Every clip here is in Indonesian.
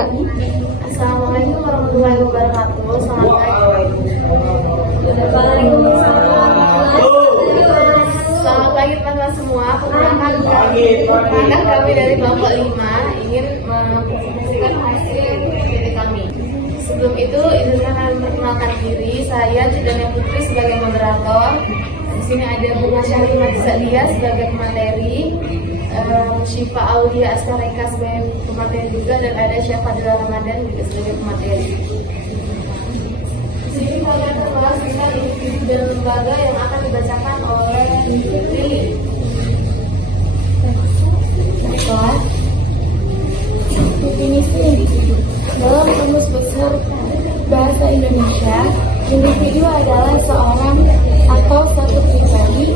Kak. Assalamualaikum warahmatullahi wabarakatuh. Selamat pagi. Selamat pagi teman-teman semua. Perkenalkan kami dari kelompok 5 ingin mempresentasikan hasil PPT kami. Sebelum itu, izinkan kami memperkenalkan diri. Saya Cidania Putri sebagai moderator. Di sini ada Bunga Syahrimah Sadia sebagai pemateri, Syifa Aulia Askareka sebagai pemateri juga, dan ada Syafadila Ramadan juga sebagai pemateri. Di sini kalian telah tentang individu dan lembaga yang akan dibacakan oleh Lili. Kelas definisi individu. Dalam Rumus Besar Bahasa Indonesia, individu adalah seorang atau satu pribadi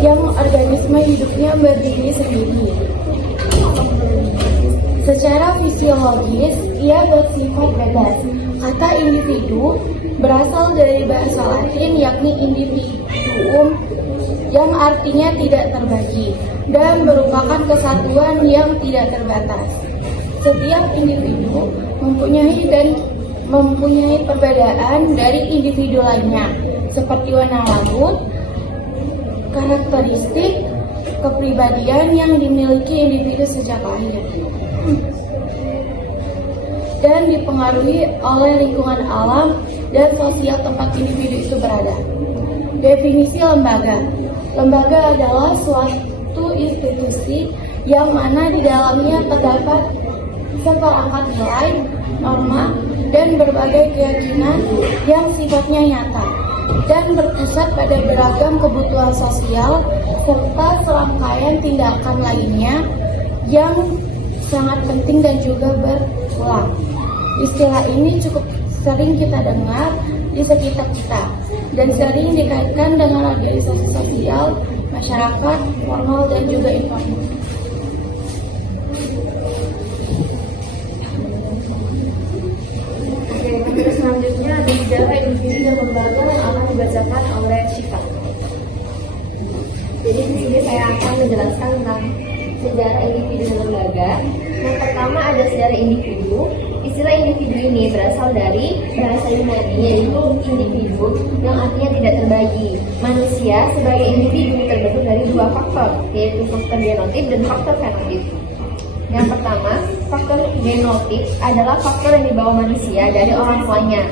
yang organisme hidupnya berdiri sendiri. Secara fisiologis, ia bersifat bebas. Kata individu berasal dari bahasa Latin yakni individuum yang artinya tidak terbagi dan merupakan kesatuan yang tidak terbatas. Setiap individu mempunyai perbedaan dari individu lainnya, seperti warna rambut, karakteristik, kepribadian yang dimiliki individu sejak lahir, dan dipengaruhi oleh lingkungan alam dan sosial tempat individu itu berada. Definisi lembaga. Lembaga adalah suatu institusi yang mana di dalamnya terdapat seperangkat nilai, norma, dan berbagai keyakinan yang sifatnya nyata dan berpusat pada beragam kebutuhan sosial serta serangkaian tindakan lainnya yang sangat penting dan juga berulang. Istilah ini cukup sering kita dengar di sekitar kita dan sering dikaitkan dengan organisasi sosial, masyarakat, formal, dan juga informal. Terus selanjutnya ada sejarah individu dan lembaga yang akan dibacakan oleh Syifa. Jadi di sini saya akan menjelaskan tentang sejarah individu dan lembaga. Yang pertama ada sejarah individu. Istilah individu ini berasal dari bahasa Yunani, yaitu individu yang artinya tidak terbagi. Manusia sebagai individu terbentuk dari dua faktor, yaitu faktor genotip dan faktor fenotip. Yang pertama, faktor genotip adalah faktor yang dibawa manusia dari orang tuanya,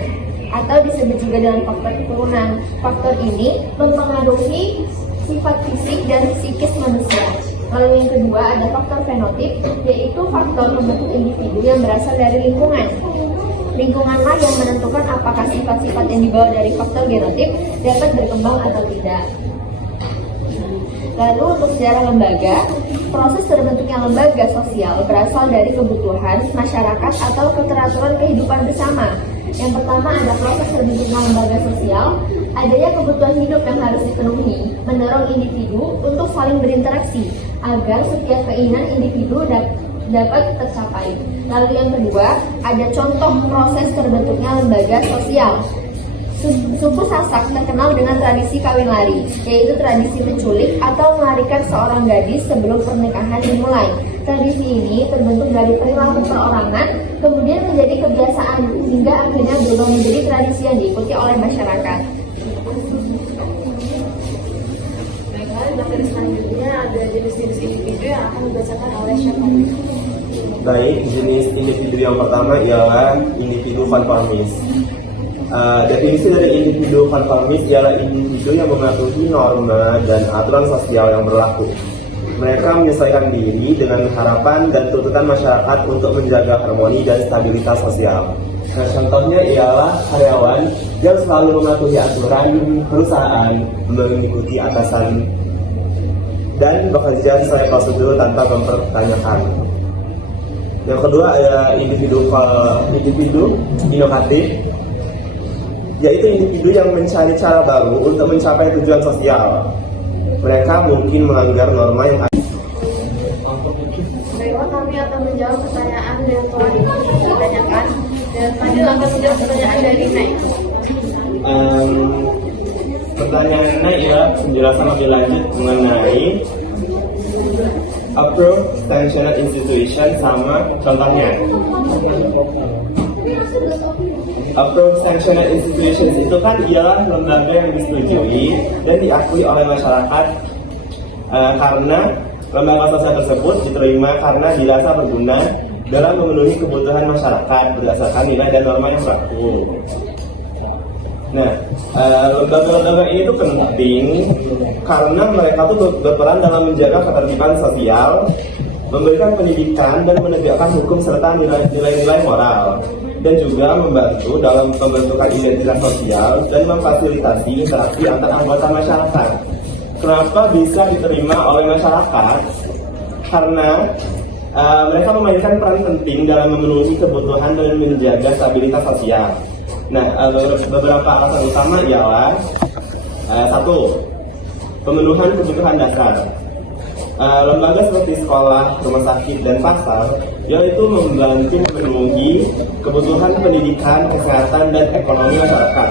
atau disebut juga dengan faktor keturunan. Faktor ini mempengaruhi sifat fisik dan psikis manusia. Lalu yang kedua ada faktor fenotip, yaitu faktor pembentuk individu yang berasal dari lingkungan. Lingkunganlah yang menentukan apakah sifat-sifat yang dibawa dari faktor genotip dapat berkembang atau tidak. Lalu untuk sejarah lembaga, proses terbentuknya lembaga sosial berasal dari kebutuhan masyarakat atau keteraturan kehidupan bersama. Yang pertama ada proses terbentuknya lembaga sosial, adanya kebutuhan hidup yang harus dipenuhi, mendorong individu untuk saling berinteraksi agar setiap keinginan individu dapat tercapai. Lalu yang kedua, ada contoh proses terbentuknya lembaga sosial. Suku Sasak terkenal dengan tradisi kawin lari, yaitu tradisi menculik atau melarikan seorang gadis sebelum pernikahan dimulai. Tradisi ini terbentuk dari perilaku perorangan, kemudian menjadi kebiasaan, hingga akhirnya berubah menjadi tradisi yang diikuti oleh masyarakat. Baiklah, materi selanjutnya ada jenis-jenis individu yang akan dibacakan oleh Syifa. Baik, jenis individu yang pertama ialah individu konformis. Definisi dari individu konformis ialah individu yang mematuhi norma dan aturan sosial yang berlaku. Mereka menyesuaikan diri dengan harapan dan tuntutan masyarakat untuk menjaga harmoni dan stabilitas sosial. Nah, contohnya ialah karyawan yang selalu mematuhi aturan perusahaan, mengikuti atasan, dan bekerja sesuai prosedur tanpa mempertanyakan. Yang kedua ada individu inovatif, yaitu individu yang mencari cara baru untuk mencapai tujuan sosial. Mereka mungkin melanggar norma yang ada. Baiklah, kami akan menjawab pertanyaan yang telah ditanyakan, dan Fadil akan menjawab pertanyaan dari Nay. Pertanyaannya ialah penjelasan lebih lanjut mengenai approved sanctioned institution sama contohnya. Approved sanctioned institutions itu kan ialah lembaga yang disetujui dan diakui oleh masyarakat karena lembaga sosial tersebut diterima karena dirasa berguna dalam memenuhi kebutuhan masyarakat berdasarkan nilai dan norma yang berlaku. Nah, lembaga-lembaga ini tuh penting karena mereka tuh berperan dalam menjaga ketertiban sosial, memberikan pendidikan dan menegakkan hukum serta nilai-nilai moral, dan juga membantu dalam pembentukan identitas sosial dan memfasilitasi interaksi antar anggota masyarakat. Kenapa bisa diterima oleh masyarakat? Karena mereka memainkan peran penting dalam memenuhi kebutuhan dan menjaga stabilitas sosial. Nah, beberapa alasan utama ialah satu, pemenuhan kebutuhan dasar. Lembaga seperti sekolah, rumah sakit, dan pasar yaitu membantu memenuhi kebutuhan pendidikan, kesehatan, dan ekonomi masyarakat.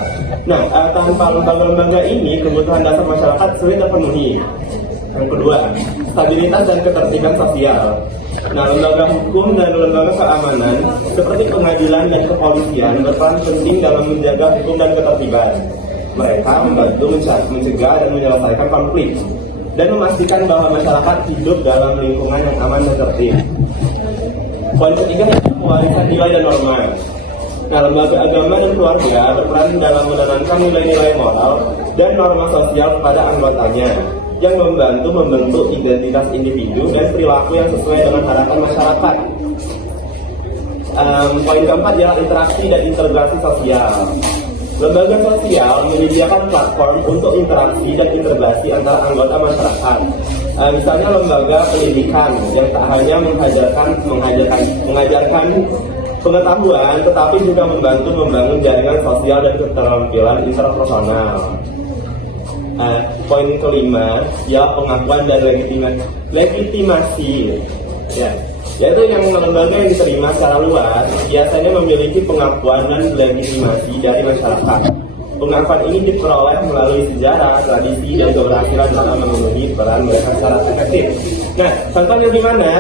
Nah, tanpa lembaga-lembaga ini, kebutuhan dasar masyarakat sulit terpenuhi. Yang kedua, stabilitas dan ketertiban sosial. Nah, lembaga hukum dan lembaga keamanan seperti pengadilan dan kepolisian berperan penting dalam menjaga hukum dan ketertiban. Mereka membantu mencegah dan menyelesaikan konflik dan memastikan bahwa masyarakat hidup dalam lingkungan yang aman dan tertib. Poin ketiga adalah pewarisan nilai dan norma. Nah, lembaga agama dan keluarga berperan dalam menanamkan nilai-nilai moral dan norma sosial kepada anggotanya yang membantu membentuk identitas individu dan perilaku yang sesuai dengan harapan masyarakat. Poin keempat adalah interaksi dan integrasi sosial. Lembaga sosial menyediakan platform untuk interaksi dan integrasi antara anggota masyarakat. Misalnya lembaga pendidikan yang tak hanya mengajarkan pengetahuan, tetapi juga membantu membangun jaringan sosial dan keterampilan interpersonal. Poin kelima ialah pengakuan dan legitimasi. Ya, yaitu yang lembaga yang diterima secara luas biasanya memiliki pengakuan dan legitimasi dari masyarakat. Pengakuan ini diperoleh melalui sejarah, tradisi, dan keberhasilan dalam memenuhi peran mereka secara efektif. Nah, contohnya di mana?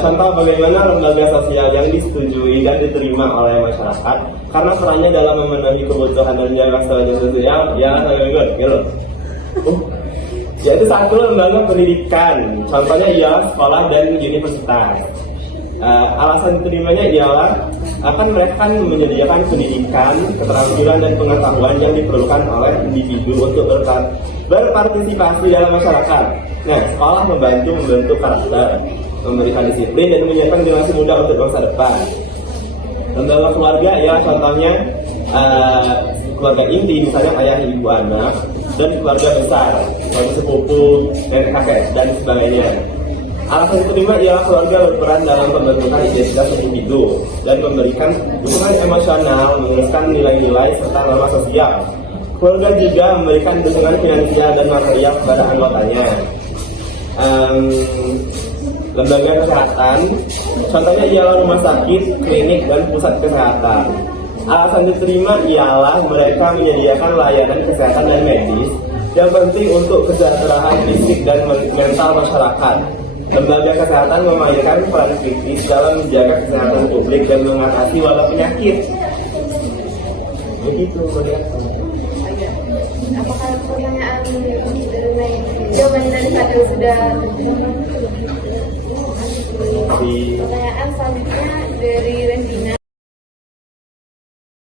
Contoh bagaimana lembaga sosial yang disetujui dan diterima oleh masyarakat karena perannya dalam memenuhi kebutuhan dan menjaga stabilitas sosial, ya good, gitu. Yaitu satu, lembaga pendidikan, contohnya ialah sekolah dan universitas. Alasan diterimanya ialah akan mereka menyediakan pendidikan, keterampilan, dan pengetahuan yang diperlukan oleh individu untuk berpartisipasi dalam masyarakat. Nah, sekolah membantu membentuk karakter, memberikan disiplin, dan menyiapkan generasi muda untuk masa depan. Lembaga keluarga ya contohnya keluarga inti, misalnya ayah, ibu, anak, dan keluarga besar, keluarga sepupu, nenek kakek, dan sebagainya. Alasan diterima ialah keluarga berperan dalam pembentukan identitas individu dan memberikan dukungan emosional, meneruskan nilai-nilai serta norma sosial. Keluarga juga memberikan dukungan finansial dan material kepada anggotanya. Lembaga kesehatan, contohnya ialah rumah sakit, klinik, dan pusat kesehatan. Alasan diterima ialah mereka menyediakan layanan kesehatan dan medis yang penting untuk kesejahteraan fisik dan mental masyarakat. Lembaga kesehatan memainkan peran kritis dalam menjaga kesehatan publik dan mengatasi wabah penyakit. Begitu, apakah pertanyaan jawaban dari tadi sudah? Pertanyaan selanjutnya dari